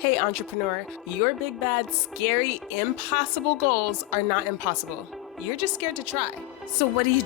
Hey, entrepreneur, your big, bad, scary, impossible goals are not impossible. You're just scared to try. So, what do?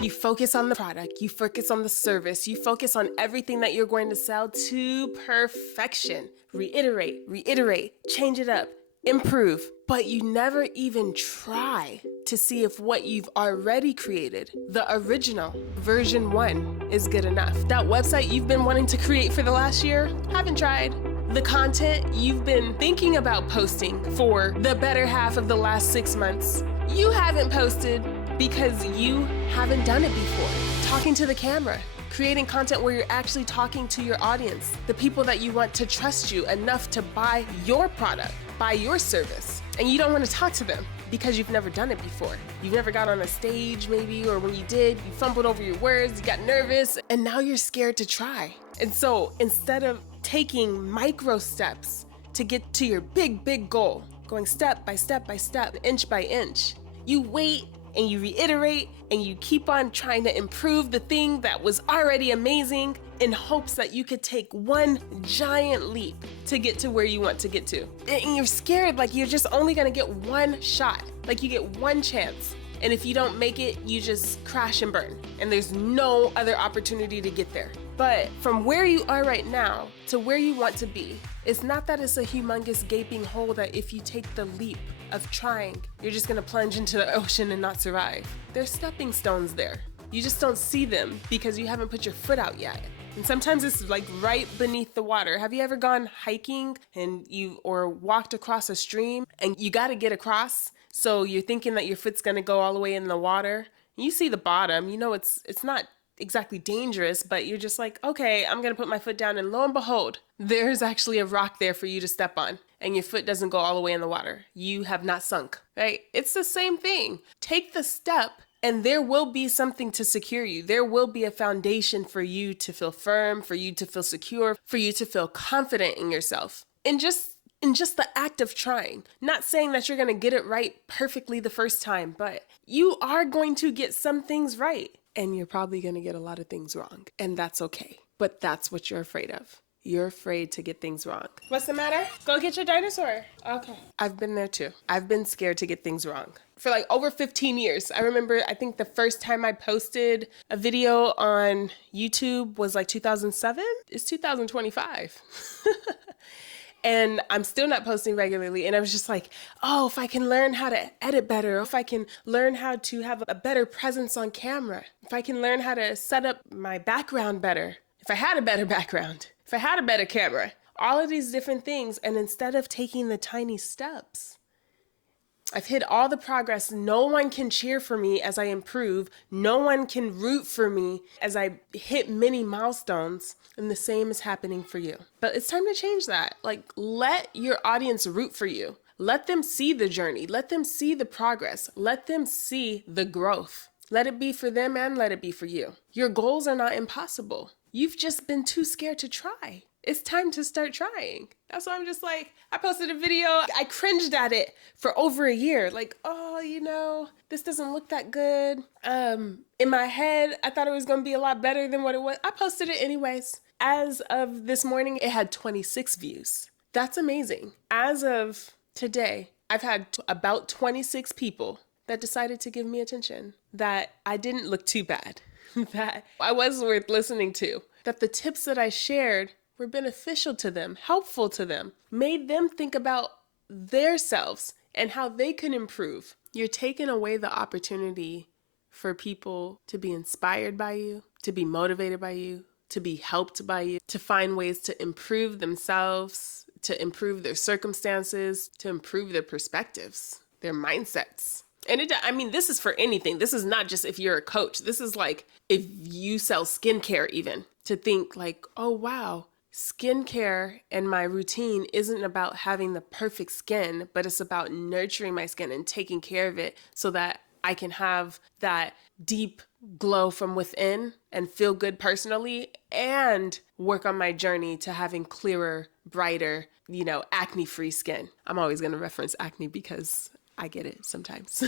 You focus on the product, you focus on the service, you focus on everything that you're going to sell to perfection. Reiterate, change it up, improve. But you never even try to see if what you've already created, the original version 1, is good enough. That website you've been wanting to create for the last year, haven't tried. The content you've been thinking about posting for the better half of the last 6 months, you haven't posted because you haven't done it before. Talking to the camera, creating content where you're actually talking to your audience, the people that you want to trust you enough to buy your product, buy your service, and you don't want to talk to them because you've never done it before. You've never got on a stage maybe, or when you did, you fumbled over your words, you got nervous, and now you're scared to try. And so instead of taking micro steps to get to your big goal, going step by step, inch by inch, you wait and you reiterate and you keep on trying to improve the thing that was already amazing in hopes that you could take one giant leap to get to where you want to get to. And you're scared, like you're just only gonna get one shot, like you get one chance. And if you don't make it, you just crash and burn. And there's no other opportunity to get there. But from where you are right now to where you want to be, it's not that it's a humongous gaping hole that if you take the leap of trying, you're just gonna plunge into the ocean and not survive. There's stepping stones there. You just don't see them because you haven't put your foot out yet. And sometimes it's like right beneath the water. Have you ever gone hiking or walked across a stream and you gotta get across? So you're thinking that your foot's gonna go all the way in the water. You see the bottom, you know it's not exactly dangerous, but you're just like, okay, I'm gonna put my foot down, and lo and behold, there's actually a rock there for you to step on, and your foot doesn't go all the way in the water. You have not sunk, right? It's the same thing. Take the step, and there will be something to secure you. There will be a foundation for you to feel firm, for you to feel secure, for you to feel confident in yourself. And just the act of trying. Not saying that you're going to get it right perfectly the first time, but you are going to get some things right. And you're probably going to get a lot of things wrong. And that's okay. But that's what you're afraid of. You're afraid to get things wrong. What's the matter? Go get your dinosaur. Okay. I've been there too. I've been scared to get things wrong. For like over 15 years. I remember, I think the first time I posted a video on YouTube was like 2007. It's 2025. And I'm still not posting regularly. And I was just like, oh, if I can learn how to edit better, if I can learn how to have a better presence on camera, if I can learn how to set up my background better, if I had a better background, if I had a better camera, all of these different things. And instead of taking the tiny steps, I've hit all the progress. No one can cheer for me as I improve. No one can root for me as I hit many milestones. And the same is happening for you. But it's time to change that. Like, let your audience root for you. Let them see the journey. Let them see the progress. Let them see the growth. Let it be for them and let it be for you. Your goals are not impossible. You've just been too scared to try. It's time to start trying. That's why I'm just like, I posted a video. I cringed at it for over a year. Like, oh, this doesn't look that good. In my head, I thought it was going to be a lot better than what it was. I posted it anyways. As of this morning, it had 26 views. That's amazing. As of today, I've had about 26 people that decided to give me attention, that I didn't look too bad, that I was worth listening to, that the tips that I shared were beneficial to them, helpful to them, made them think about their selves and how they can improve. You're taking away the opportunity for people to be inspired by you, to be motivated by you, to be helped by you, to find ways to improve themselves, to improve their circumstances, to improve their perspectives, their mindsets. And this is for anything. This is not just if you're a coach. This is like if you sell skincare even, to think like, oh, wow, skincare and my routine isn't about having the perfect skin, but it's about nurturing my skin and taking care of it so that I can have that deep glow from within and feel good personally and work on my journey to having clearer, brighter, acne-free skin. I'm always going to reference acne because I get it sometimes.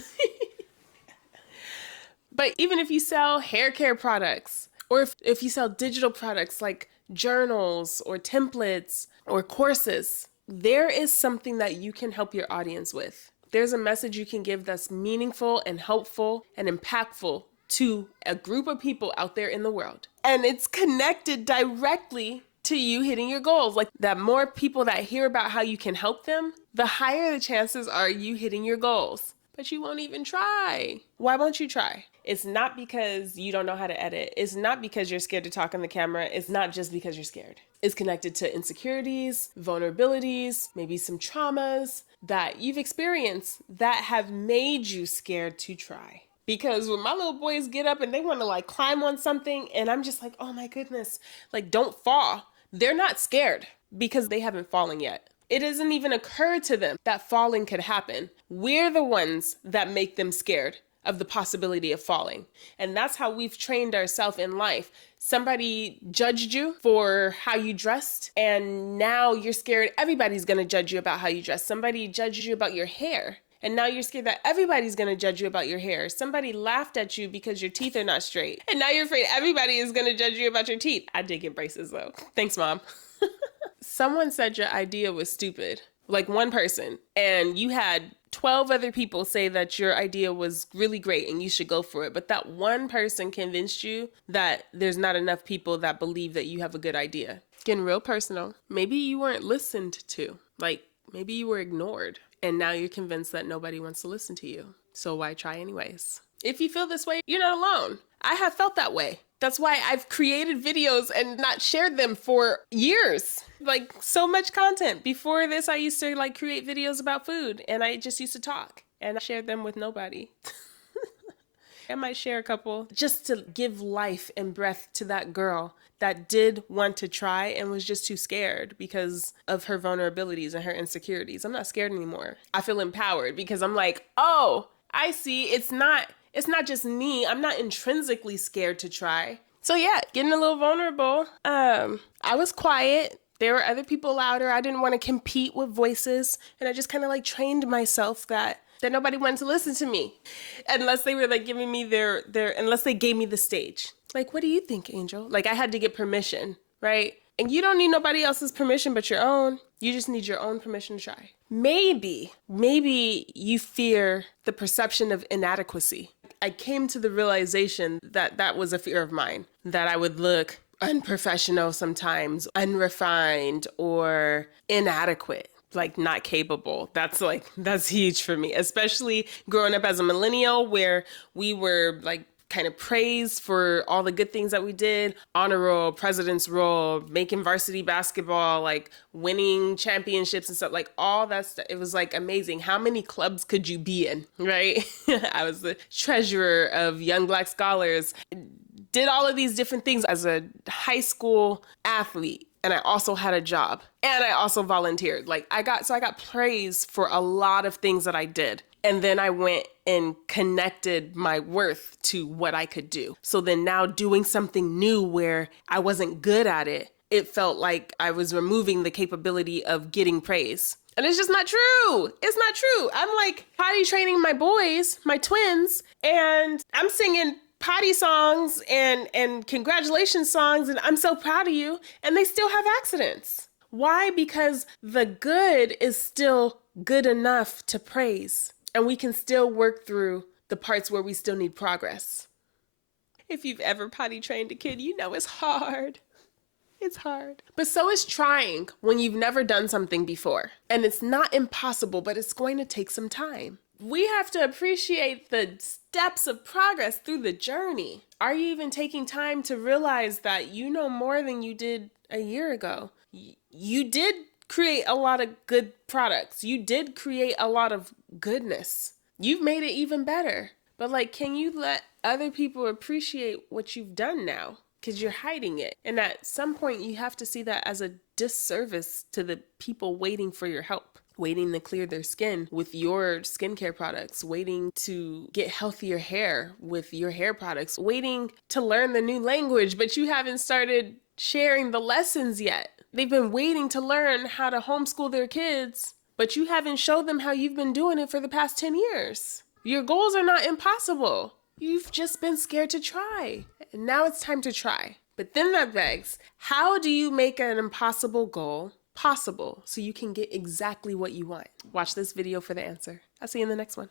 But even if you sell hair care products, or if you sell digital products like journals or templates or courses, there is something that you can help your audience with. There's a message you can give that's meaningful and helpful and impactful to a group of people out there in the world. And it's connected directly to you hitting your goals. Like, that more people that hear about how you can help them, the higher the chances are you hitting your goals. But you won't even try. Why won't you try? It's not because you don't know how to edit. It's not because you're scared to talk on the camera. It's not just because you're scared. It's connected to insecurities, vulnerabilities, maybe some traumas that you've experienced that have made you scared to try. Because when my little boys get up and they want to like climb on something, and I'm just like, oh my goodness, like, don't fall. They're not scared because they haven't fallen yet. It doesn't even occur to them that falling could happen. We're the ones that make them scared of the possibility of falling. And that's how we've trained ourselves in life. Somebody judged you for how you dressed, and now you're scared everybody's gonna judge you about how you dress. Somebody judged you about your hair, and now you're scared that everybody's gonna judge you about your hair. Somebody laughed at you because your teeth are not straight, and now you're afraid everybody is gonna judge you about your teeth. I did get braces though. Thanks, Mom. Someone said your idea was stupid, like one person, and you had 12 other people say that your idea was really great and you should go for it. But that one person convinced you that there's not enough people that believe that you have a good idea. Getting real personal. Maybe you weren't listened to. Like, maybe you were ignored, and now you're convinced that nobody wants to listen to you. So why try anyways? If you feel this way, you're not alone. I have felt that way. That's why I've created videos and not shared them for years. Like, so much content. Before this, I used to like create videos about food, and I just used to talk, and I shared them with nobody. I might share a couple just to give life and breath to that girl that did want to try and was just too scared because of her vulnerabilities and her insecurities. I'm not scared anymore. I feel empowered because I'm like, oh, I see. It's not just me. I'm not intrinsically scared to try. So yeah, getting a little vulnerable. I was quiet. There were other people louder. I didn't want to compete with voices. And I just kind of like trained myself that nobody wanted to listen to me unless they were like giving me unless they gave me the stage. Like, what do you think, Angel? Like, I had to get permission, right? And you don't need nobody else's permission but your own. You just need your own permission to try. Maybe you fear the perception of inadequacy. I came to the realization that that was a fear of mine, that I would look unprofessional sometimes, unrefined, or inadequate, like not capable. That's huge for me, especially growing up as a millennial where we were like kind of praised for all the good things that we did. Honor roll, president's roll, making varsity basketball, like winning championships and stuff, like all that stuff. It was like amazing. How many clubs could you be in, right? I was the treasurer of Young Black Scholars, did all of these different things as a high school athlete. And I also had a job, and I also volunteered. Like I got praise for a lot of things that I did. And then I went and connected my worth to what I could do. So then now doing something new where I wasn't good at it, it felt like I was removing the capability of getting praise. And it's just not true. It's not true. I'm like potty training my boys, my twins, and I'm singing potty songs and congratulations songs, and I'm so proud of you, and they still have accidents. Why? Because the good is still good enough to praise, and we can still work through the parts where we still need progress. If you've ever potty trained a kid, you know it's hard. It's hard. But so is trying when you've never done something before. And it's not impossible, but it's going to take some time. We have to appreciate the steps of progress through the journey. Are you even taking time to realize that you know more than you did a year ago? You did create a lot of good products. You did create a lot of goodness. You've made it even better. But like, can you let other people appreciate what you've done now? Because you're hiding it. And at some point, you have to see that as a disservice to the people waiting for your help. Waiting to clear their skin with your skincare products, waiting to get healthier hair with your hair products, waiting to learn the new language, but you haven't started sharing the lessons yet. They've been waiting to learn how to homeschool their kids, but you haven't showed them how you've been doing it for the past 10 years. Your goals are not impossible. You've just been scared to try. And now it's time to try. But then that begs, how do you make an impossible goal possible so you can get exactly what you want? Watch this video for the answer. I'll see you in the next one.